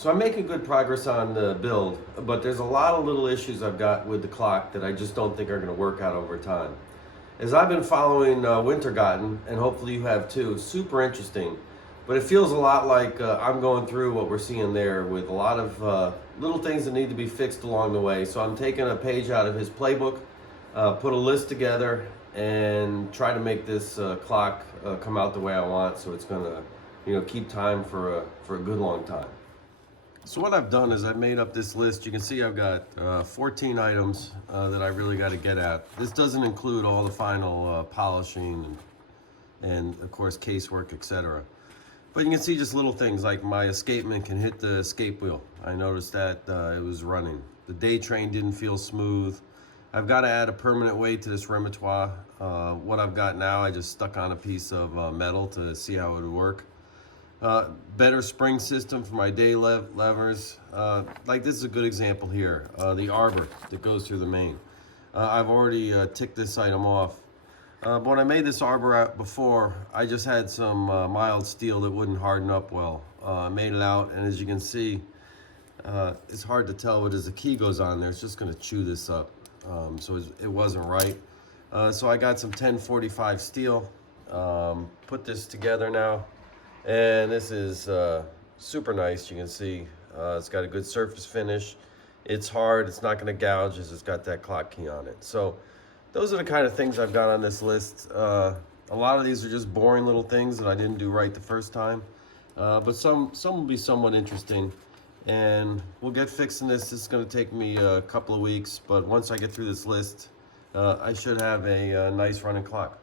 So I'm making good progress on the build, but there's a lot of little issues I've got with the clock that I just don't think are going to work out over time. As I've been following Wintergatan, and hopefully you have too, super interesting, but it feels a lot like I'm going through what we're seeing there with a lot of little things that need to be fixed along the way. So I'm taking a page out of his playbook, put a list together, and try to make this clock come out the way I want, so it's going to, keep time for a good long time. So what I've done is I've made up this list. You can see I've got 14 items that I really got to get at. This doesn't include all the final polishing and of course casework, etc. But you can see just little things like my escapement can hit the escape wheel. I noticed that it was running. The day train didn't feel smooth. I've got to add a permanent weight to this repertoire. What I've got now, I just stuck on a piece of metal to see how it would work. Better spring system for my day levers. Like this is a good example here. The arbor that goes through the main. I've already ticked this item off. But when I made this arbor out before, I just had some mild steel that wouldn't harden up well. I made it out, and as you can see, it's hard to tell, but as the key goes on there, it's just going to chew this up. So it wasn't right. So I got some 1045 steel. Put this together now. And this is super nice. You can see it's got a good surface finish. It's hard, it's not going to gouge as it's got that clock key on it. So those are the kind of things I've got on this list. A lot of these are just boring little things that I didn't do right the first time. But some will be somewhat interesting. And we'll get fixing this. It's going to take me a couple of weeks. But once I get through this list, I should have a nice running clock.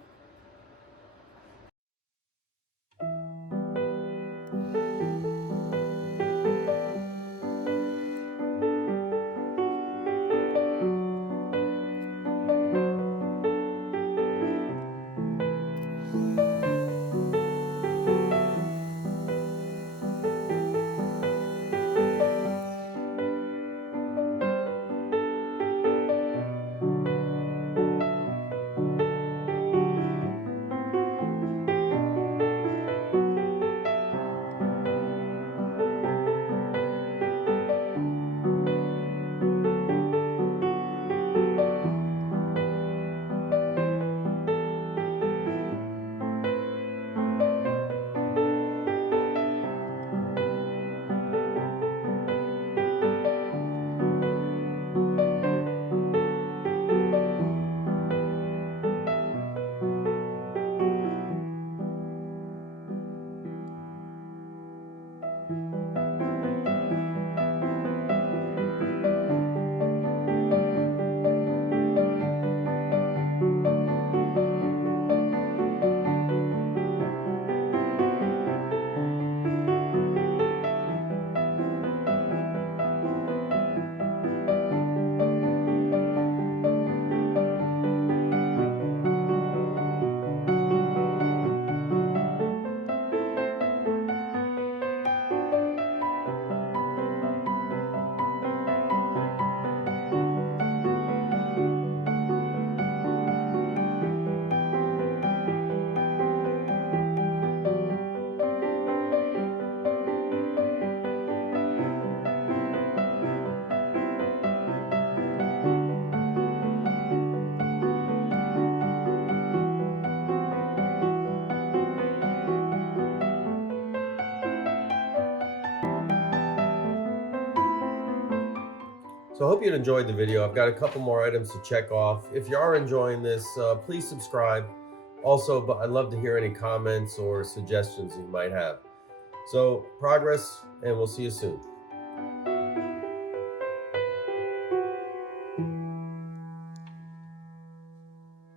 So I hope you enjoyed the video. I've got a couple more items to check off. If you are enjoying this, please subscribe. Also, but I'd love to hear any comments or suggestions you might have. So progress, and we'll see you soon.